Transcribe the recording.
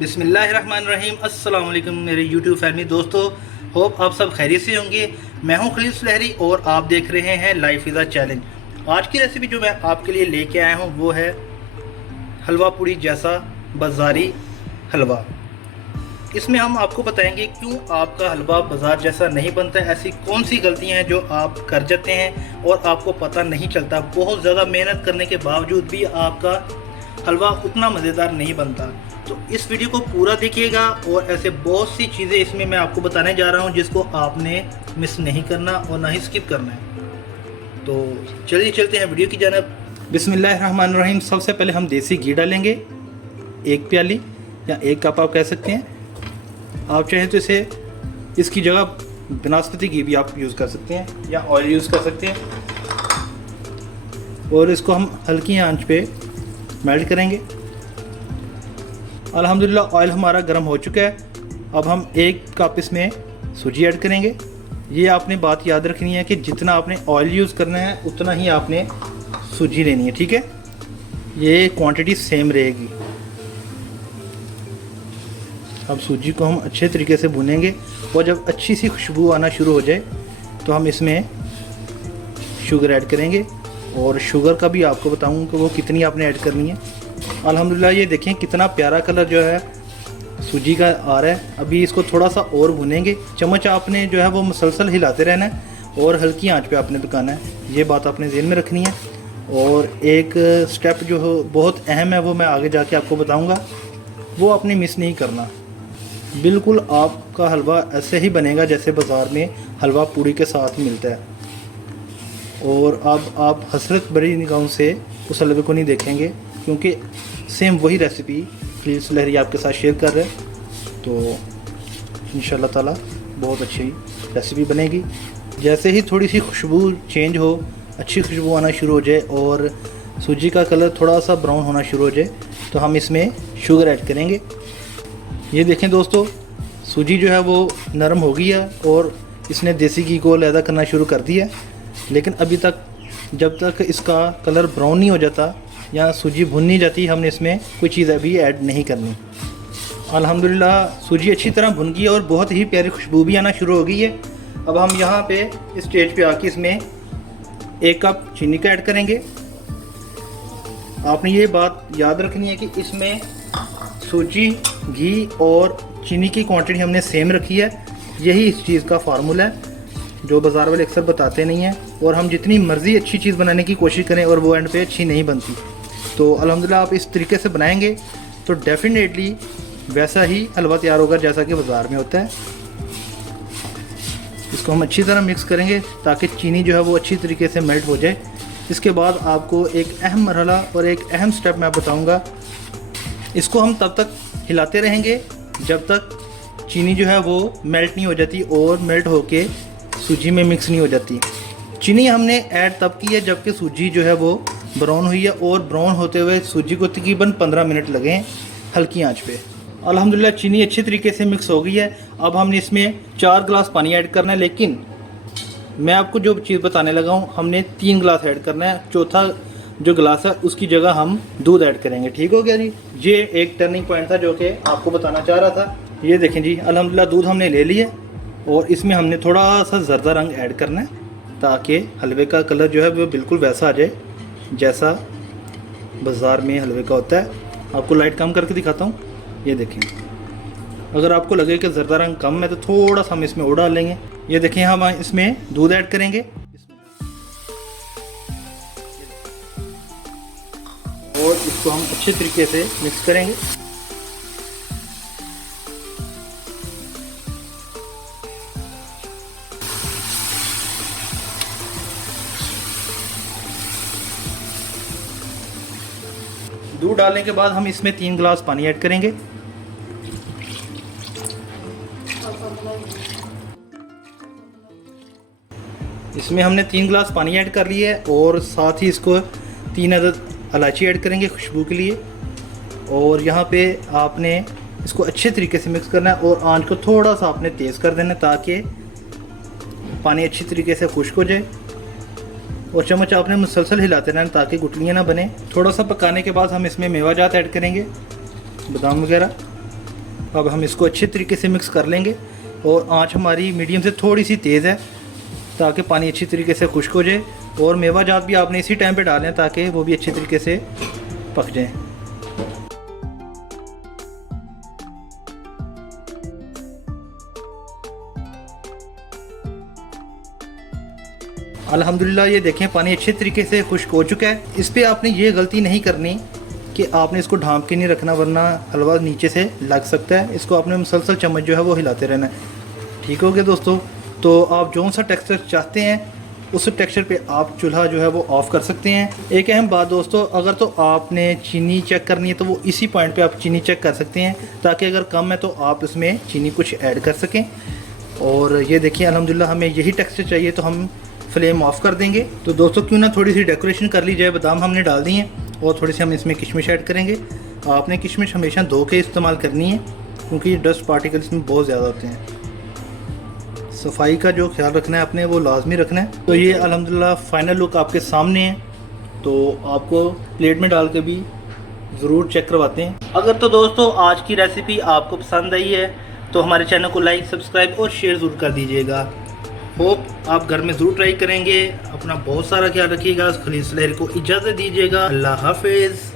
बिस्मिल्लाहिर्रहमानिर्रहीम। अस्सलाम वालेकुम मेरे यूट्यूब फैमिली दोस्तों, होप आप सब खैरियत से होंगे। मैं हूं खलील सुलहरी और आप देख रहे हैं लाइफ इज़ अ चैलेंज। आज की रेसिपी जो मैं आपके लिए लेके आया हूं वो है हलवा पूड़ी जैसा बाज़ारी हलवा। इसमें हम आपको बताएंगे क्यों आपका हलवा बाज़ार जैसा नहीं बनता है, ऐसी कौन सी गलतियां हैं जो आप कर जाते हैं और आपको पता नहीं चलता। बहुत ज़्यादा मेहनत करने के बावजूद भी आपका हलवा उतना मज़ेदार नहीं बनता। तो इस वीडियो को पूरा देखिएगा और ऐसे बहुत सी चीज़ें इसमें मैं आपको बताने जा रहा हूँ जिसको आपने मिस नहीं करना और ना ही स्किप करना है। तो चलिए चलते हैं वीडियो की जानब। बिस्मिल्लाहिर्रहमानिर्रहीम। सबसे पहले हम देसी घी डालेंगे, 1 प्याली या 1 कप आप कह सकते हैं। आप चाहें तो इसकी जगह बनस्पति घी भी आप यूज़ कर सकते हैं या ऑयल यूज़ कर सकते हैं। और इसको हम हल्की आंच पे मेल्ट करेंगे। अल्हम्दुलिल्लाह ऑयल हमारा गर्म हो चुका है। अब हम 1 कप इसमें सूजी ऐड करेंगे। ये आपने बात याद रखनी है कि जितना आपने ऑयल यूज़ करना है उतना ही आपने सूजी लेनी है, ठीक है। ये क्वांटिटी सेम रहेगी। अब सूजी को हम अच्छे तरीके से भूनेंगे और जब अच्छी सी खुशबू आना शुरू हो जाए तो हम इसमें शुगर ऐड करेंगे। और शुगर का भी आपको बताऊंगा कि वो कितनी आपने ऐड करनी है। अल्हम्दुलिल्लाह ये देखें कितना प्यारा कलर जो है सूजी का आ रहा है। अभी इसको थोड़ा सा और भुनेंगे। चम्मच आपने जो है वो मुसलसल हिलाते रहना है और हल्की आंच पे आपने पकाना है। ये बात आपने ज़हन में रखनी है। और एक स्टेप जो हो बहुत अहम है वो मैं आगे जाके आपको बताऊंगा, वो आपने मिस नहीं करना। बिल्कुल आपका हलवा ऐसे ही बनेगा जैसे बाज़ार में हलवा पूड़ी के साथ मिलता है। और अब आप हसरत भरी निगाहों से उस हलवे को नहीं देखेंगे क्योंकि सेम वही रेसिपी खलील सुलहरी आपके साथ शेयर कर रहे हैं। तो इंशाल्लाह ताला बहुत अच्छी रेसिपी बनेगी। जैसे ही थोड़ी सी खुशबू चेंज हो, अच्छी खुशबू आना शुरू हो जाए और सूजी का कलर थोड़ा सा ब्राउन होना शुरू हो जाए तो हम इसमें शुगर ऐड करेंगे। ये देखें दोस्तों, सूजी जो है वो नरम हो गई है और इसने देसी घी को अलहदा करना शुरू कर दिया है। लेकिन अभी तक जब तक इसका कलर ब्राउन नहीं हो जाता या सूजी भुन नहीं जाती, हमने इसमें कोई चीज़ अभी ऐड नहीं करनी। अल्हम्दुलिल्लाह सूजी अच्छी तरह भुन गई है और बहुत ही प्यारी खुशबू भी आना शुरू हो गई है। अब हम यहाँ पे इस स्टेज पे आके इसमें 1 कप चीनी का ऐड करेंगे। आपने ये बात याद रखनी है कि इसमें सूजी, घी और चीनी की क्वांटिटी हमने सेम रखी है। यही इस चीज़ का फार्मूला है जो बाज़ार वाले अक्सर बताते नहीं हैं। और हम जितनी मर्ज़ी अच्छी चीज़ बनाने की कोशिश करें और वो एंड पे अच्छी नहीं बनती। तो अल्हम्दुलिल्लाह आप इस तरीके से बनाएंगे तो डेफिनेटली वैसा ही हलवा तैयार होगा जैसा कि बाज़ार में होता है। इसको हम अच्छी तरह मिक्स करेंगे ताकि चीनी जो है वो अच्छी तरीके से मेल्ट हो जाए। इसके बाद आपको एक अहम मरहला और एक अहम स्टेप मैं बताऊँगा। इसको हम तब तक हिलाते रहेंगे जब तक चीनी जो है वो मेल्ट नहीं हो जाती और मेल्ट होके सूजी में मिक्स नहीं हो जाती। चीनी हमने ऐड तब की है जबकि सूजी जो है वो ब्राउन हुई है और ब्राउन होते हुए सूजी को तकरीबन 15 मिनट लगे हैं हल्की आंच पे। अल्हम्दुलिल्लाह चीनी अच्छी तरीके से मिक्स हो गई है। अब हमने इसमें 4 गिलास पानी ऐड करना है, लेकिन मैं आपको जो चीज़ बताने लगा हूँ हमने 3 गिलास ऐड करना है। चौथा जो गिलास है उसकी जगह हम दूध ऐड करेंगे। ठीक हो गया जी। ये एक टर्निंग पॉइंट था जो कि आपको बताना चाह रहा था। ये देखें जी, अल्हम्दुलिल्लाह दूध हमने ले लिया और इसमें हमने थोड़ा सा जर्दा रंग ऐड करना है ताकि हलवे का कलर जो है वो बिल्कुल वैसा आ जाए जैसा बाज़ार में हलवे का होता है। आपको लाइट कम करके दिखाता हूँ। ये देखें, अगर आपको लगे कि जर्दा रंग कम है तो थोड़ा सा हम इसमें और डाल लेंगे। ये देखें, हम इसमें दूध ऐड करेंगे और इसको हम अच्छे तरीके से मिक्स करेंगे। दूध डालने के बाद हम इसमें 3 गिलास पानी ऐड करेंगे। इसमें हमने 3 गिलास पानी ऐड कर लिया है और साथ ही इसको 3 अदद इलायची ऐड करेंगे खुशबू के लिए। और यहाँ पे आपने इसको अच्छे तरीके से मिक्स करना है और आंच को थोड़ा सा आपने तेज़ कर देना है ताकि पानी अच्छी तरीके से खुश्क हो जाए। और चम्मच आपने मुसलसल हिलाते रहना ताकि गुठलियाँ ना बने। थोड़ा सा पकाने के बाद हम इसमें मेवा जात ऐड करेंगे, बादाम वगैरह। अब हम इसको अच्छे तरीके से मिक्स कर लेंगे और आंच हमारी मीडियम से थोड़ी सी तेज़ है ताकि पानी अच्छी तरीके से खुश्क हो जाए। और मेवा जात भी आपने इसी टाइम पे डालें ताकि वो भी अच्छी तरीके से पक जाएं। अल्हम्दुलिल्लाह ये देखें पानी अच्छे तरीके से खुश्क हो चुका है। इस पर आपने ये गलती नहीं करनी कि आपने इसको ढाँप के नहीं रखना वरना हलवा नीचे से लग सकता है। इसको आपने मुसलसल चम्मच जो है वो हिलाते रहना है। ठीक हो गया दोस्तों। तो आप जो सा टेक्सचर चाहते हैं उस टेक्सचर पे आप चूल्हा जो है वो ऑफ़ कर सकते हैं। एक अहम बात दोस्तों, अगर तो आपने चीनी चेक करनी है तो वो इसी पॉइंट पे आप चीनी चेक कर सकते हैं ताकि अगर कम है तो आप इसमें चीनी कुछ ऐड कर सकें। और ये देखिए अल्हम्दुलिल्लाह हमें यही टेक्सचर चाहिए तो हम फ्लेम ऑफ़ कर देंगे। तो दोस्तों क्यों ना थोड़ी सी डेकोरेशन कर ली जाए। बादाम हमने डाल दी हैं और थोड़ी सी हम इसमें किशमिश ऐड करेंगे। आपने किशमिश हमेशा धो के इस्तेमाल करनी है क्योंकि डस्ट पार्टिकल्स इसमें बहुत ज़्यादा होते हैं। सफाई का जो ख्याल रखना है आपने वो लाजमी रखना है। तो ये अल्हम्दुलिल्लाह फ़ाइनल लुक आपके सामने है। तो आपको प्लेट में डाल के भी ज़रूर चेक करवाते हैं। अगर तो दोस्तों आज की रेसिपी आपको पसंद आई है तो हमारे चैनल को लाइक, सब्सक्राइब और शेयर ज़रूर कर दीजिएगा। होप आप घर में ज़रूर ट्राई करेंगे। अपना बहुत सारा ख्याल रखिएगा। खलील सुलैरी को इजाज़त दीजिएगा। अल्लाह हाफिज़।